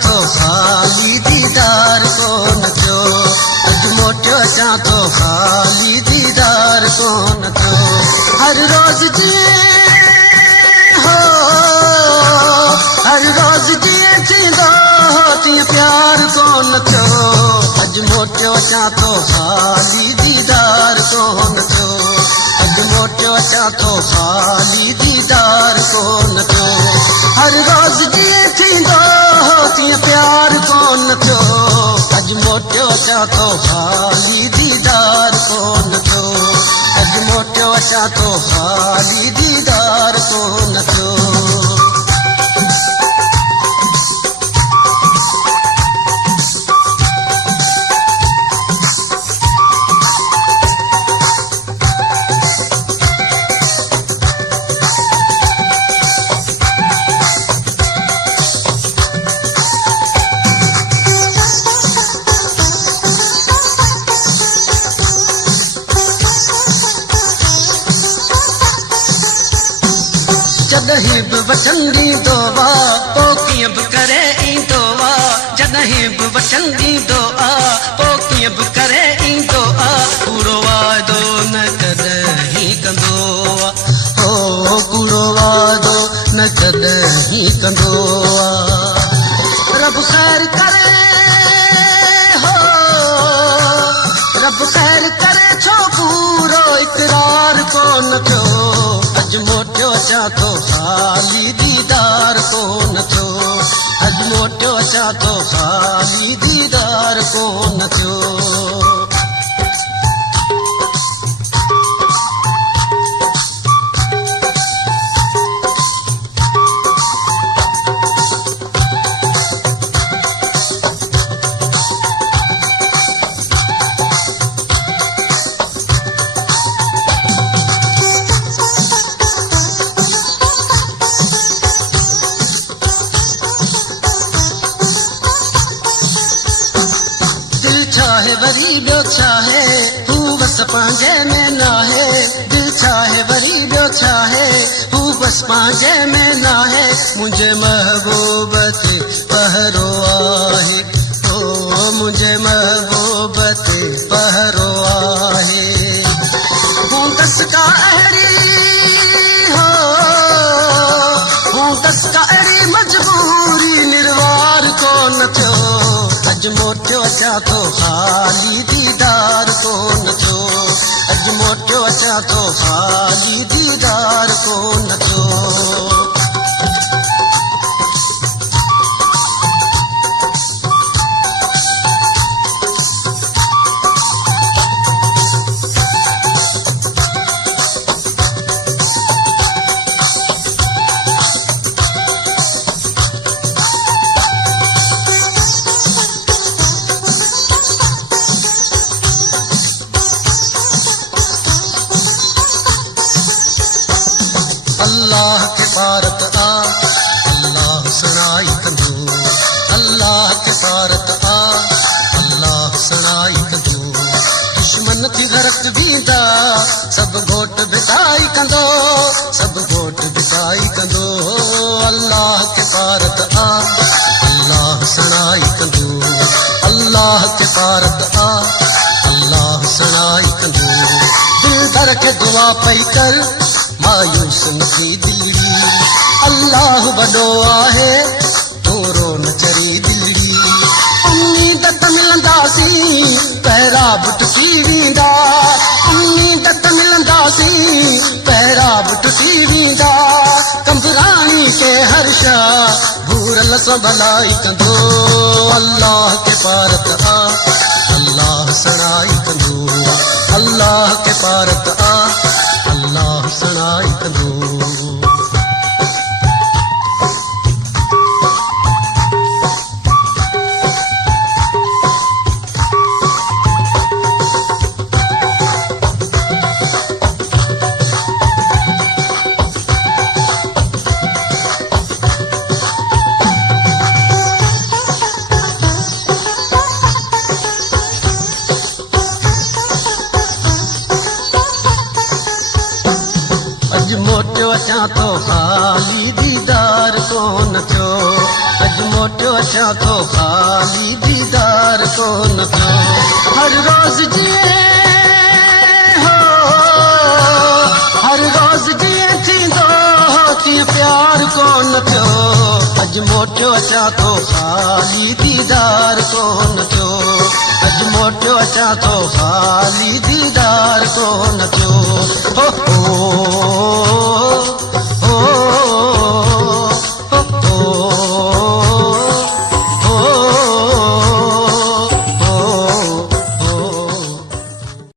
तो खाली दीदार को नचो, अज मोटो चा तो खाली दीदार को नचो। हर रोज जिए हो, हर रोज जिए थींदो तीअं प्यार को नचो। अज मोटो चा तो खाली दीदार को नचो, अज मोटो चा तो खाली दीदार को नचो। हर रोज जिए थींदो प्यार को नचो, अज मोटियो चा तो खाली दीदार को नचो, अज मोटियो चा तो खाली दीदार को नचो। जॾहिं बि वठंदी दुआ पोइ कीअं बि करे ईंदो आहे, जॾहिं बि वठंदी दुआ पोइ कीअं बि करे ईंदो आहे। पूरो वाइदो न कॾहिं कंदो आहे, ओ पूरो वाइदो न कॾहिं कंदो आहे। रब ख़ैर करे हो, रब ख़ैर करे छो पूरो इक़रार को नचो। अज मोटियो चा तो खाली दीदार को नचो, अज मोटियो चा तो खाली दीदार को नचो। चाहे वरी ॿियो चाहे हू बस पंहिंजे में नाहे, दिल चाहे वरी ॿियो चाहे हू बस पंहिंजे में नाहे। मुंहिंजे महबूब ते पहरो आहे, ओ मुंहिंजे महबूब ते पहरो आहे। हूं दस का अहिड़ी हो, हूं दस का अहिड़ी मजबूरी निर्वार को नचो। अज मोटियो चा तो खाली दीदार को नचो, अज मोटियो चा तो खाली दीदार को नचो। अल्लाह के पारत आ, अल्लाह सणाई कंदो, अल्लाह के पारत आ, अल्लाह सणाई कंदो। दुश्मन थी घरत बींदा सब घोट बिताई कंदो, सब घोट बिताई कंदो। अल्लाह के पारत आ, अल्लाह सणाई कंदो, अल्लाह के पारत आ, अल्लाह सणाई कंदो। दिल दर के दुआ पई कर मायूस न थी दिलड़ी, अल्लाह वॾो आहे थोरो न चरी दिलड़ी। उम्मीद त मिलंदासीं पहिरा बि टुटी वेंदा, उम्मीद त मिलंदासीं पहिरा बि टुटी वेंदा। कंबराणी के हर शा भूरल सो भलाई कंदो, अल्लाह के पारत आ, अल्लाह सणाई कंदो, अल्लाह के पारत आ, अल्लाह सणाई कंदो। अचां थो ख़ाली दीदार कोन थियो हर रोज़ जीअं थींदो तीअं प्यार कोन थियो अॼु मोटियो अचां थो ख़ाली दीदार कोन थियो अॼु मोटियो अचां थो ख़ाली दीदार कोन थियो हो